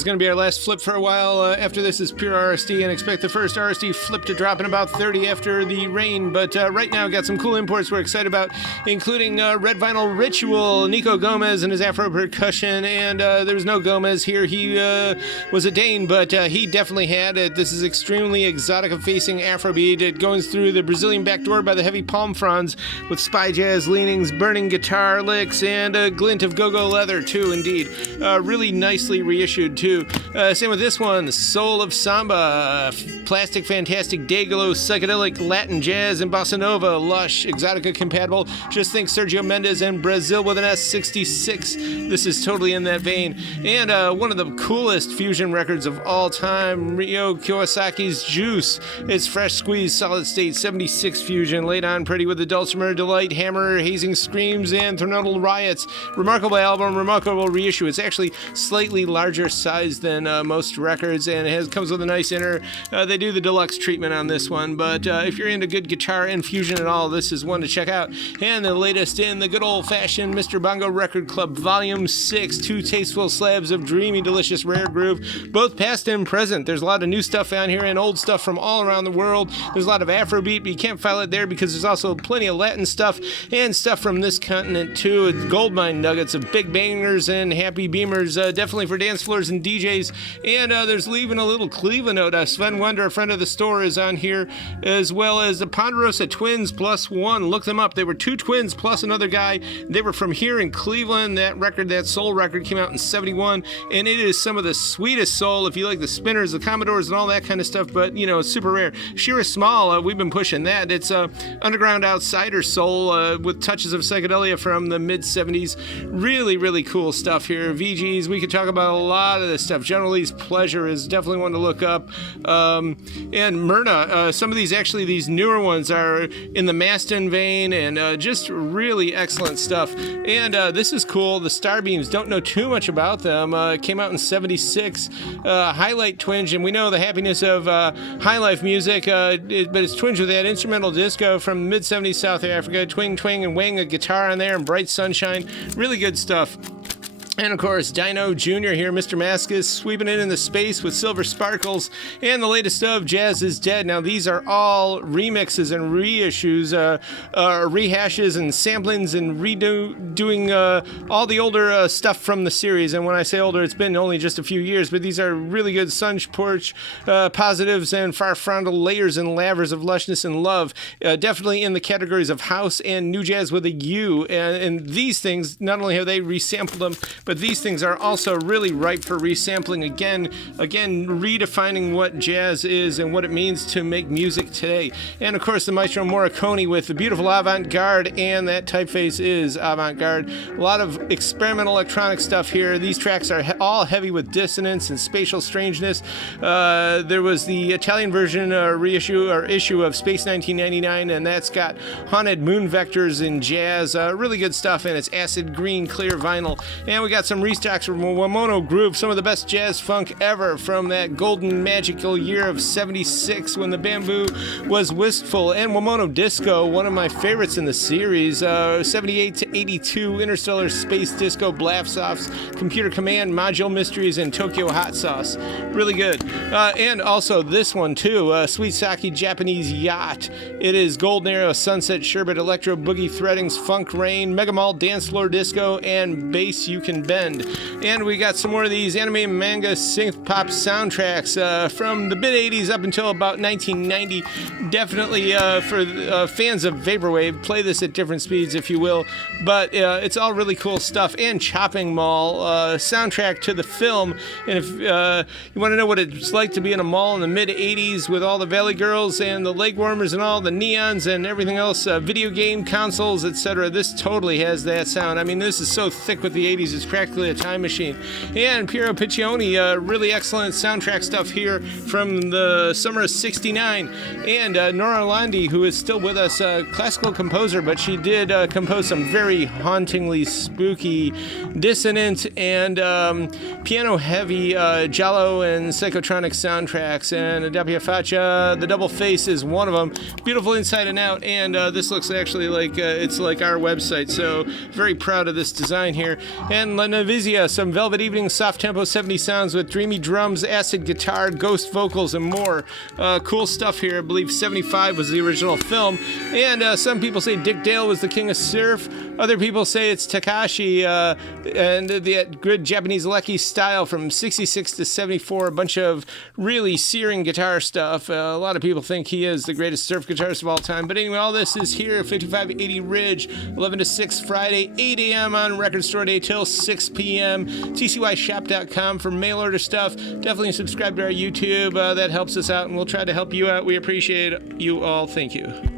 It's going to be our last flip for a while. After this is pure RSD, and expect the first RSD flip to drop in about 30 after the rain. But right now, got some cool imports we're excited about, including Red Vinyl Ritual, Nico Gomez and his Afro percussion. And there was no Gomez here. He was a Dane, but he definitely had it. This is extremely exotica-facing Afrobeat. It goes through the Brazilian backdoor by the heavy palm fronds with spy jazz leanings, burning guitar licks, and a glint of go-go leather, too, indeed. Really nicely reissued, too. Same with this one, Soul of Samba, plastic, fantastic, day-glow, psychedelic, Latin jazz, and bossa nova, lush, exotica compatible. Just think Sergio Mendes and Brazil with an S66. This is totally in that vein. And one of the coolest fusion records of all time, Ryo Kiyosaki's Juice. It's fresh squeezed, solid state, 76 fusion, laid on pretty with the dulcimer delight, hammer, hazing screams, and thronodal riots. Remarkable album, remarkable reissue. It's actually slightly larger size than most records, and it comes with a nice inner. They do the deluxe treatment on this one, but if you're into good guitar and fusion at all, this is one to check out. And the latest in the good old-fashioned Mr. Bongo Record Club Volume 6, 2 tasteful slabs of dreamy, delicious, rare groove, both past and present. There's a lot of new stuff on here and old stuff from all around the world. There's a lot of Afrobeat, but you can't file it there because there's also plenty of Latin stuff and stuff from this continent, too. It's goldmine nuggets of big bangers and happy beamers, definitely for dance floors and DJs. And there's leaving a little Cleveland note. Sven Wonder, a friend of the store, is on here, as well as the Ponderosa Twins plus one. Look them up. They were two twins plus another guy. They were from here in Cleveland. That record, that soul record, came out in 71, and it is some of the sweetest soul if you like the Spinners, the Commodores, and all that kind of stuff, but, you know, it's super rare. Shira Small, we've been pushing that. It's underground outsider soul with touches of psychedelia from the mid-70s. Really, really cool stuff here. VGs, we could talk about a lot of this stuff. Generally's Pleasure is definitely one to look up. And Myrna, some of these, actually, these newer ones are in the Maston vein, and just really excellent stuff. And this is cool. The Starbeams, don't know too much about them. It came out in 76. Highlight twinge, and we know the happiness of high life music, but it's twinged with that instrumental disco from mid-70s South Africa. Twing, twing, and wang, a guitar on there, and bright sunshine. Really good stuff. And, of course, Dino Jr. here, Mr. Maskus, sweeping it in the space with silver sparkles, and the latest of Jazz is Dead. Now, these are all remixes and reissues, rehashes and samplings, and doing all the older stuff from the series. And when I say older, it's been only just a few years, but these are really good sun porch positives and far frontal layers and lavers of lushness and love. Definitely in the categories of house and new jazz with a U. And these things, not only have they resampled them, but these things are also really ripe for resampling. Again, redefining what jazz is and what it means to make music today. And of course, the Maestro Morricone with the beautiful avant-garde, and that typeface is avant-garde. A lot of experimental electronic stuff here. These tracks are all heavy with dissonance and spatial strangeness. There was the Italian version reissue or issue of Space 1999, and that's got haunted moon vectors in jazz. Really good stuff, and it's acid green clear vinyl. And we got some restocks from Wamono Groove, some of the best jazz funk ever from that golden magical year of 76 when the bamboo was wistful. And Wamono Disco, one of my favorites in the series, 78 to 82 Interstellar Space Disco Blast-Offs, Computer Command, Module Mysteries, and Tokyo Hot Sauce. Really good. And also this one too, Sweet Sake Japanese Yacht. It is Golden Arrow, Sunset Sherbet, Electro Boogie Threadings, Funk Rain, Mega Mall, Dance Floor Disco, and Bass You Can Bend. And we got some more of these anime and manga synth pop soundtracks from the mid-80s up until about 1990. Definitely for fans of Vaporwave, play this at different speeds if you will, but it's all really cool stuff. And Chopping Mall, soundtrack to the film. And if you want to know what it's like to be in a mall in the mid-80s with all the Valley Girls and the leg warmers and all the neons and everything else, video game consoles, etc., this totally has that sound. I mean, this is so thick with the 80s, it's practically a time machine. And Piero Piccioni, really excellent soundtrack stuff here from the summer of 69. And Nora Landi, who is still with us, classical composer, but she did compose some very hauntingly spooky, dissonant, and piano-heavy giallo and psychotronic soundtracks. And Doppia Faccia, The Double Face, is one of them. Beautiful inside and out, and this looks actually like it's like our website, so very proud of this design here. And La Novizia, some Velvet Evening soft tempo 70 sounds with dreamy drums, acid guitar, ghost vocals, and more. Cool stuff here. I believe 75 was the original film. And some people say Dick Dale was the king of surf. Other people say it's Takashi and the good Japanese Lecky style from 66 to 74. A bunch of really searing guitar stuff. A lot of people think he is the greatest surf guitarist of all time. But anyway, all this is here, 5580 Ridge, 11 to 6 Friday, 8 a.m. on Record Store Day till 6 p.m. tcyshop.com for mail order stuff. Definitely subscribe to our YouTube. That helps us out, and we'll try to help you out. We appreciate you all. Thank you.